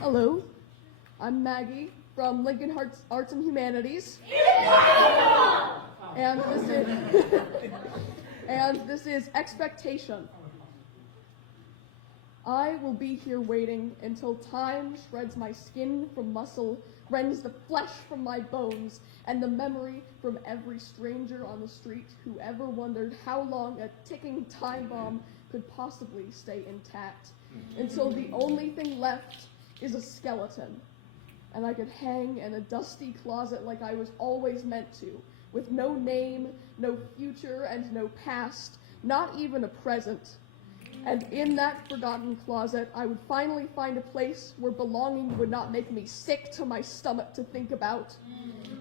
Hello, I'm Maggie from Lincoln Arts and Humanities. And this is Expectation. I will be here waiting until time shreds my skin from muscle, rends the flesh from my bones, and the memory from every stranger on the street who ever wondered how long a ticking time bomb could possibly stay intact, until the only thing left is a skeleton, and I could hang in a dusty closet like I was always meant to, with no name, no future, and no past, not even a present. And in that forgotten closet, I would finally find a place where belonging would not make me sick to my stomach to think about,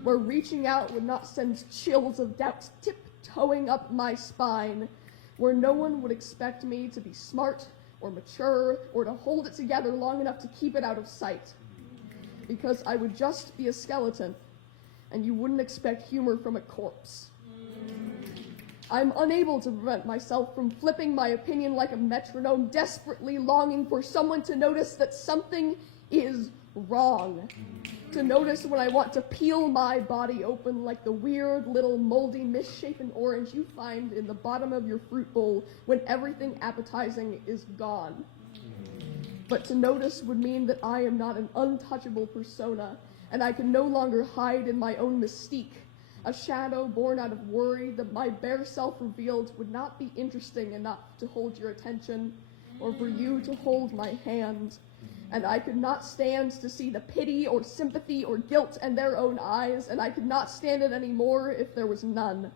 where reaching out would not send chills of doubt tiptoeing up my spine, where no one would expect me to be smart or mature or to hold it together long enough to keep it out of sight. Because I would just be a skeleton, and you wouldn't expect humor from a corpse. I'm unable to prevent myself from flipping my opinion like a metronome, desperately longing for someone to notice that something is wrong. To notice when I want to peel my body open like the weird little moldy misshapen orange you find in the bottom of your fruit bowl when everything appetizing is gone. But to notice would mean that I am not an untouchable persona, and I can no longer hide in my own mystique. A shadow born out of worry that my bare self revealed would not be interesting enough to hold your attention, or for you to hold my hand. And I could not stand to see the pity or sympathy or guilt in their own eyes, and I could not stand it anymore if there was none.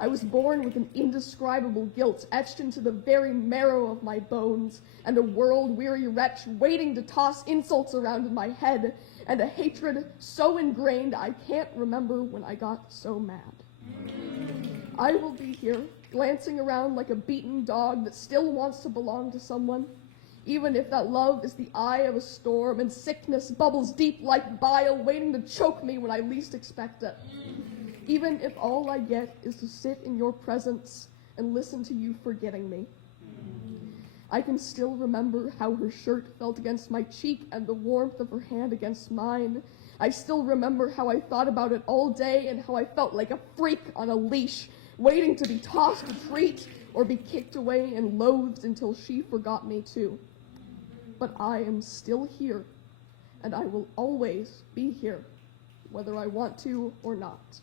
I was born with an indescribable guilt etched into the very marrow of my bones, and a world-weary wretch waiting to toss insults around in my head, and a hatred so ingrained I can't remember when I got so mad. I will be here, glancing around like a beaten dog that still wants to belong to someone, even if that love is the eye of a storm and sickness bubbles deep like bile waiting to choke me when I least expect it. Even if all I get is to sit in your presence and listen to you forgetting me. I can still remember how her shirt felt against my cheek and the warmth of her hand against mine. I still remember how I thought about it all day and how I felt like a freak on a leash, waiting to be tossed a treat or be kicked away and loathed until she forgot me too. But I am still here, and I will always be here, whether I want to or not.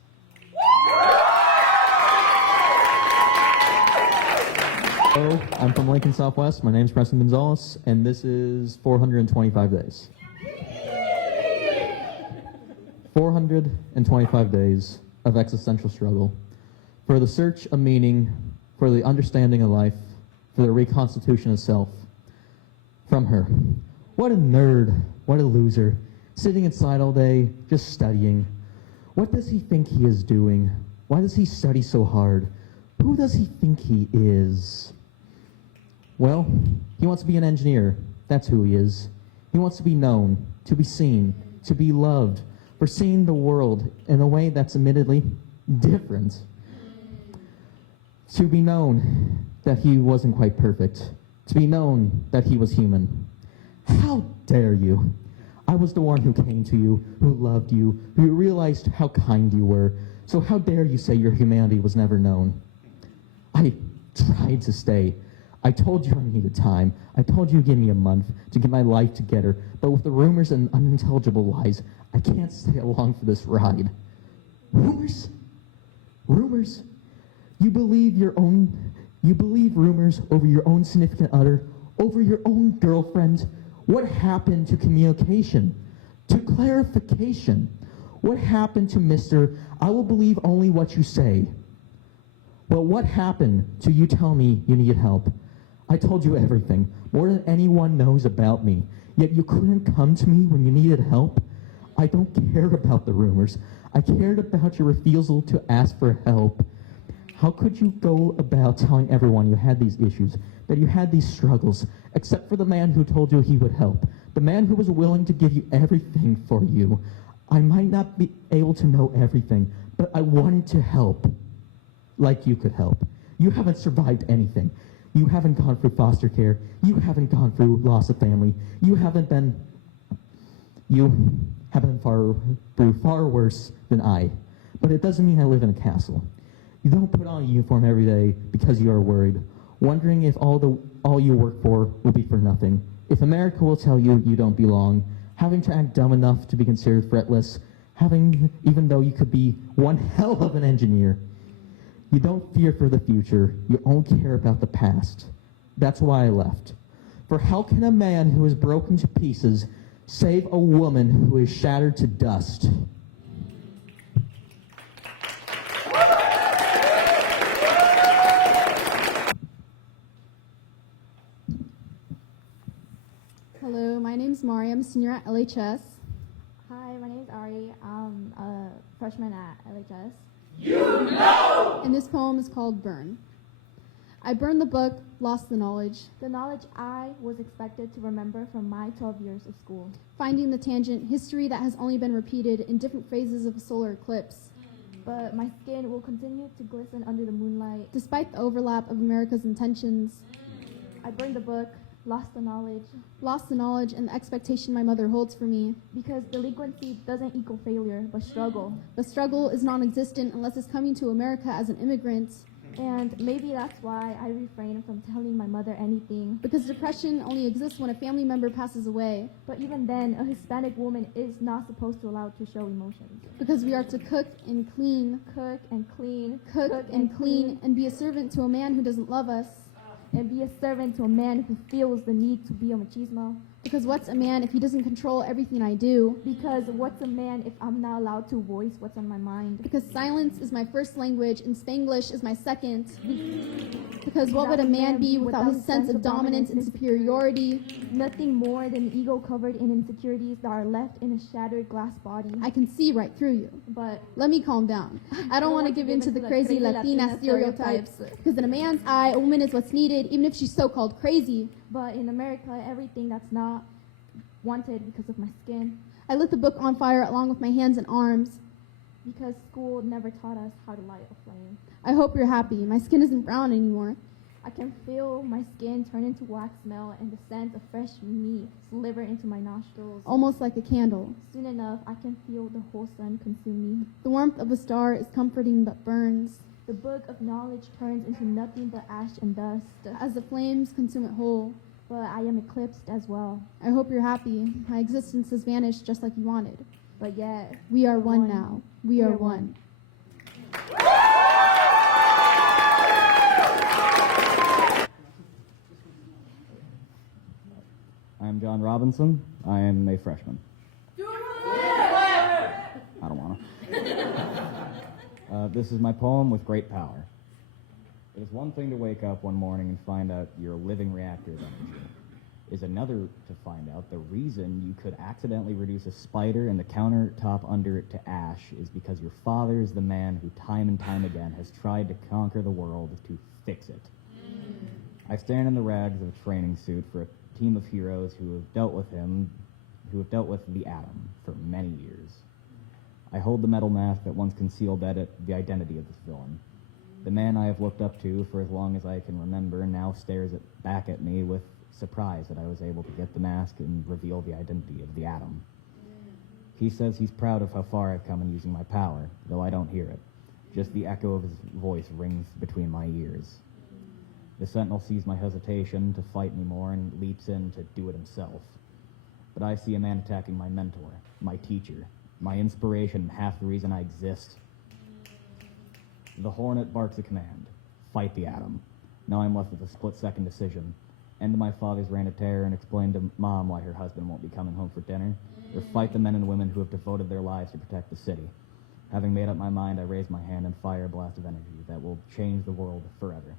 Hello, I'm from Lincoln Southwest. My name's Preston Gonzalez, and this is 425 days. 425 days of existential struggle for the search of meaning, for the understanding of life, for the reconstitution of self. From her. What a nerd, what a loser, sitting inside all day, just studying. What does he think he is doing? Why does he study so hard? Who does he think he is? Well, he wants to be an engineer. That's who he is. He wants to be known, to be seen, to be loved, for seeing the world in a way that's admittedly different. To be known that he wasn't quite perfect. To be known that he was human. How dare you? I was the one who came to you, who loved you, who realized how kind you were. So how dare you say your humanity was never known? I tried to stay. I told you I needed time. I told you to give me a month to get my life together. But with the rumors and unintelligible lies, I can't stay along for this ride. Rumors? Rumors? You believe rumors over your own significant other, over your own girlfriend. What happened to communication? To clarification? What happened to Mr. I will believe only what you say? Well, what happened to you tell me you needed help? I told you everything, more than anyone knows about me, yet you couldn't come to me when you needed help? I don't care about the rumors. I cared about your refusal to ask for help. How could you go about telling everyone you had these issues, that you had these struggles, except for the man who told you he would help, the man who was willing to give you everything for you? I might not be able to know everything, but I wanted to help, like you could help. You haven't survived anything. You haven't gone through foster care. You haven't gone through loss of family. You haven't been through far worse than I. But it doesn't mean I live in a castle. You don't put on a uniform every day because you are worried, wondering if all you work for will be for nothing. If America will tell you you don't belong, having to act dumb enough to be considered threatless, even though you could be one hell of an engineer. You don't fear for the future. You only care about the past. That's why I left. For how can a man who is broken to pieces save a woman who is shattered to dust? Hello, my name's Mari. I'm a senior at LHS. Hi, my name is Ari. I'm a freshman at LHS. And this poem is called Burn. I burned the book, lost the knowledge, The knowledge I was expected to remember from my 12 years of school. finding the tangent, history that has only been repeated in different phases of a solar eclipse. But my skin will continue to glisten under the moonlight. Despite the overlap of America's intentions, I burned the book, lost the knowledge and the expectation my mother holds for me. because delinquency doesn't equal failure, but struggle. The struggle is non-existent unless it's coming to America as an immigrant, And maybe that's why I refrain from telling my mother anything. because depression only exists when a family member passes away, But even then, a Hispanic woman is not supposed to allow to show emotions. because we are to cook and clean, Cook and clean, and be a servant to a man who doesn't love us. and be a servant to a man who feels the need to be a machismo. Because what's a man if he doesn't control everything I do? Because what's a man if I'm not allowed to voice what's on my mind? Because silence is my first language and Spanglish is my second. Because what would a man be without his sense of dominance and superiority? Nothing more than ego covered in insecurities that are left in a shattered glass body. I can see right through you. But Let me calm down. I don't want to give in to the crazy Latina stereotypes. Because in a man's eye, a woman is what's needed, even if she's so-called crazy. But in America, everything that's not wanted because of my skin. I lit the book on fire along with my hands and arms. Because school never taught us how to light a flame. I hope you're happy. My skin isn't brown anymore. I can feel my skin turn into wax smell and the scent of fresh meat sliver into my nostrils. Almost like a candle. Soon enough, I can feel the whole sun consume me. The warmth of a star is comforting but burns. The book of knowledge turns into nothing but ash and dust. As the flames consume it whole. But I am eclipsed as well. I hope you're happy. My existence has vanished just like you wanted. But yet, We are one now. We are one. I'm John Robinson. I am a freshman. I don't want to. This is my poem, With Great Power. It is one thing to wake up one morning and find out you're a living reactor of energy. It is another to find out the reason you could accidentally reduce a spider and the countertop under it to ash is because your father is the man who time and time again has tried to conquer the world to fix it. I stand in the rags of a training suit for a team of heroes who have dealt with the atom for many years. I hold the metal mask that once concealed the identity of this villain. The man I have looked up to for as long as I can remember now stares back at me with surprise that I was able to get the mask and reveal the identity of the atom. He says he's proud of how far I've come in using my power, though I don't hear it. Just the echo of his voice rings between my ears. The sentinel sees my hesitation to fight me more and leaps in to do it himself. But I see a man attacking my mentor, my teacher, my inspiration, and half the reason I exist. The hornet barks a command. Fight the atom. Now I'm left with a split-second decision. End my father's reign of terror and explain to Mom why her husband won't be coming home for dinner, or fight the men and women who have devoted their lives to protect the city. Having made up my mind, I raise my hand and fire a blast of energy that will change the world forever.